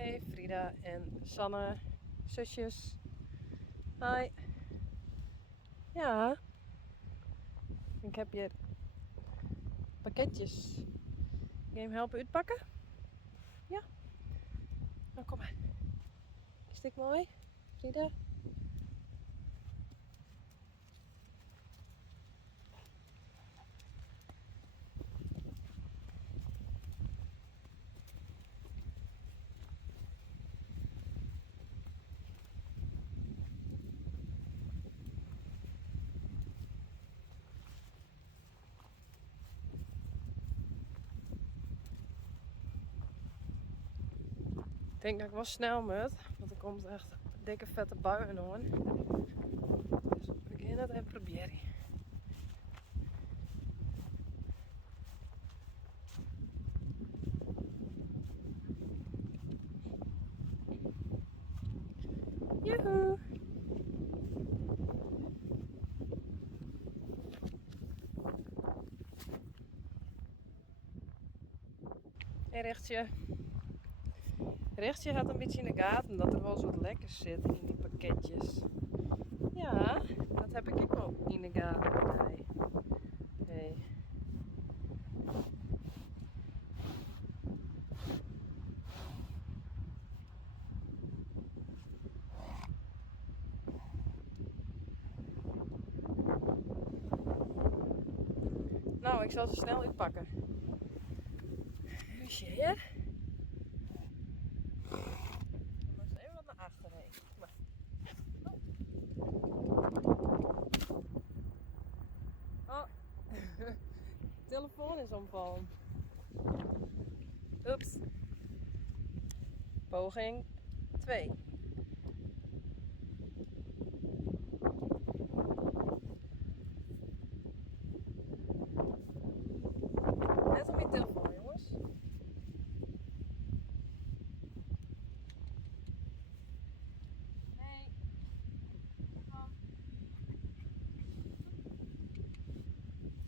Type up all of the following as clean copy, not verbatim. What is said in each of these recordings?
Hey Frida en Sanne, zusjes. Hi. Ja, ik heb hier pakketjes. Ga je hem helpen uitpakken? Ja? Nou kom maar. Is dit mooi, Frida? Ik denk dat ik wel snel moet, want er komt echt dikke vette buien aan. Dus we beginnen het en proberen. Joehoe! En rechtje. Rechtje had een beetje in de gaten dat er wel eens wat lekkers zit in die pakketjes. Ja, dat heb ik ook in de gaten. Nee. Hey. Nou, ik zal ze snel uitpakken. Dus hier. Dan moet even wat naar achteren heen. Oh, telefoon is omvallen. Oeps. Poging 2. Net op mijn telefoon, jongens. Nee. Kom.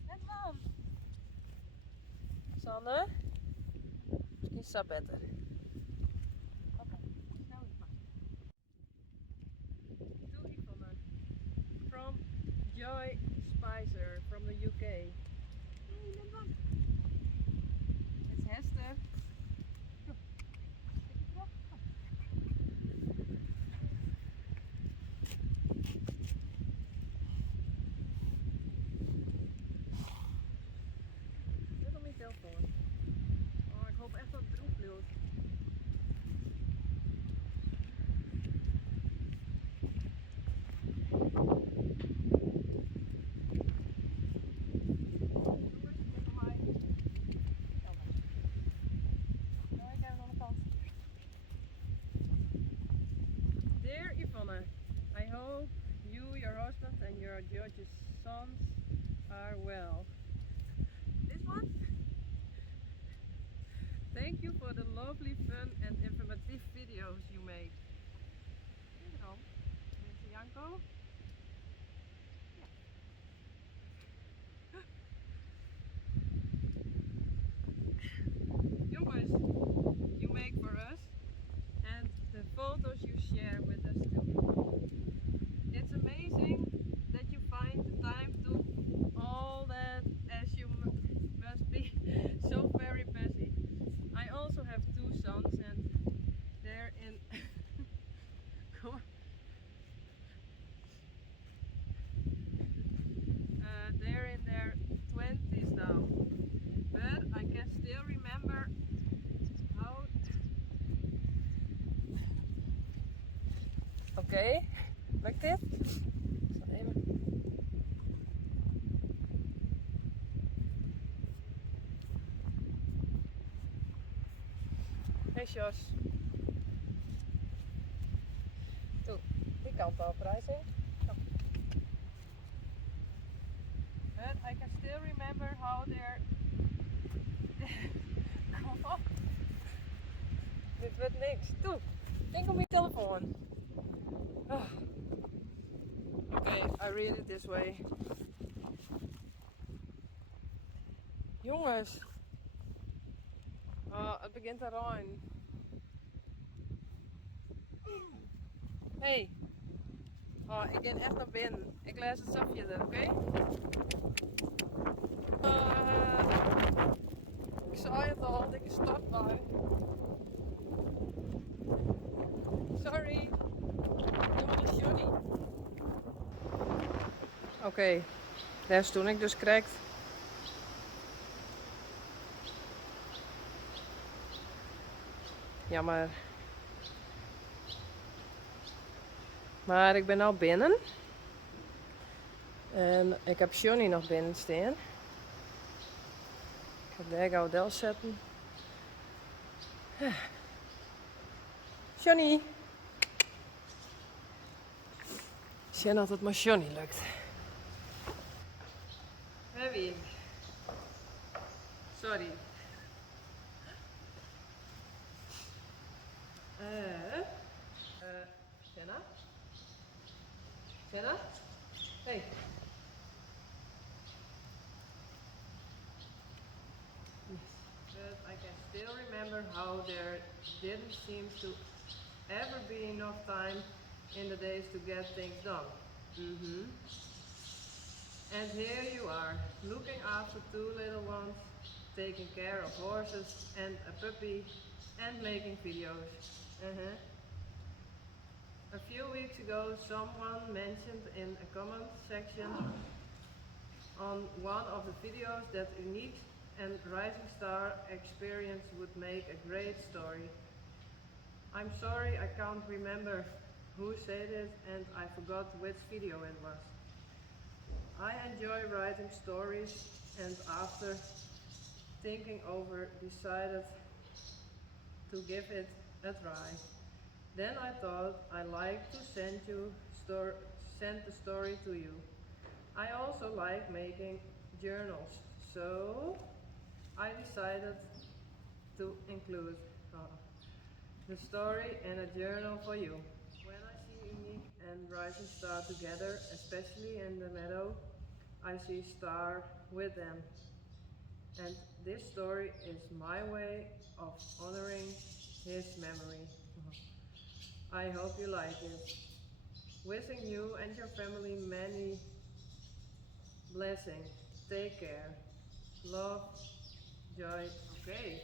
Net van. Sanne. Misschien is dat beter. Oké, snel uitpakken. Doe ik van haar. From Joy Spicer from the UK. Hey, net van. Het is Hester. Net op mijn telefoon. Oh, ik hoop echt dat het erop bloedt. Dear Yvonne, I hope you, your husband and your George's sons are well. This one? Thank you for the lovely, fun and informative videos you made. Wederom, mensen Janko. Ja. Jongens, you make for us and the photos you share with us too. It's amazing that you find the time to all that as you must be so very busy. I also have 2 sons and they're in they're in their 20s now, but I can still remember how. Oké, lukt dit? Ik zal even. Hey Jos. Doe, die kant op, Rising. Oh. But I can still remember how they're. Kom op. Dit wordt niks. Doe, denk op mijn telefoon. Oh. Okay, I read it this way. Jongens. Oh, het begint te regenen. Hey. Oh, ik ga echt naar binnen. Ik lees het zacht verder, oké? Ik zei het al, dikke startbaan. Sorry. Dat was een Johnny. Oké, daar is toen ik dus correct. Jammer. Maar ik ben al binnen. En ik heb Johnny nog binnen staan. Ik ga daar gauw del zetten. Johnny! Zie dat het maar Johnny lukt. Heb ik. Sorry. Jenna? Jenna? Hey. But I can still remember how there didn't seem to ever be enough time in the days to get things done. And here you are, looking after two little ones, taking care of horses and a puppy, and making videos. A few weeks ago, someone mentioned in a comment section on one of the videos that Uniek and Rising Star experience would make a great story. I'm sorry I can't remember who said it and I forgot which video it was. I enjoy writing stories and after thinking over decided to give it a try. Then I thought I'd like to send the story to you. I also like making journals, so I decided to include the story in a journal for you. When I see Uniek and Rising Star together, especially in the meadow, I see Star with them. And this story is my way of honoring his memory. I hope you like it. Wishing you and your family many blessings. Take care. Love, joy. Okay.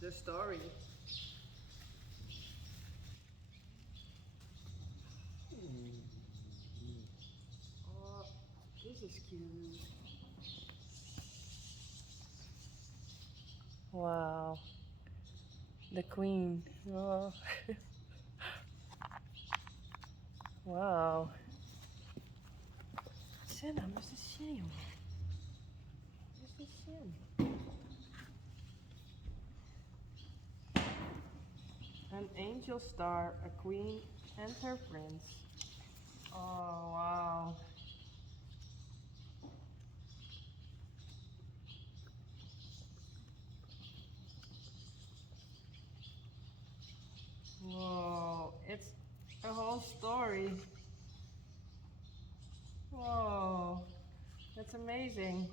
The story. Oh, this is cute. Wow. The queen. Oh. Wow. Senna, Mr. Shane. Mr. Shane. An angel star, a queen, and her prince. Oh, wow. Whoa, it's a whole story. Whoa, that's amazing.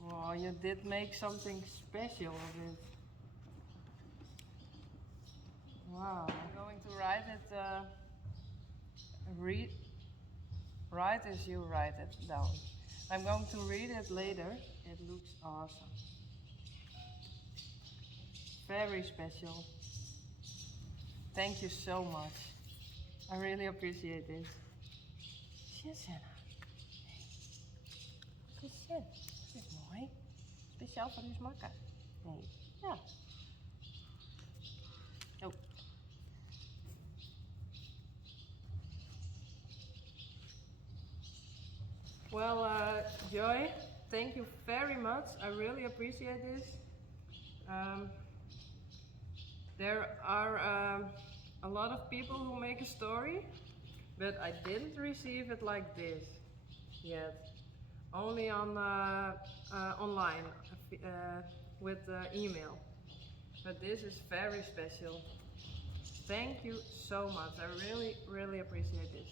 Whoa, you did make something special of it. Wow. I'm going to write it, write as you write it down. I'm going to read it later. It looks awesome. Very special. Thank you so much. I really appreciate this. Senna. Hey. Sen. Dat is mooi. Speciaal voor uw smakken. Nee. Ja. Oh. Well, Joy, thank you very much. I really appreciate this. There are a lot of people who make a story, but I didn't receive it like this yet. Only on online with email. But this is very special. Thank you so much. I really, really appreciate this.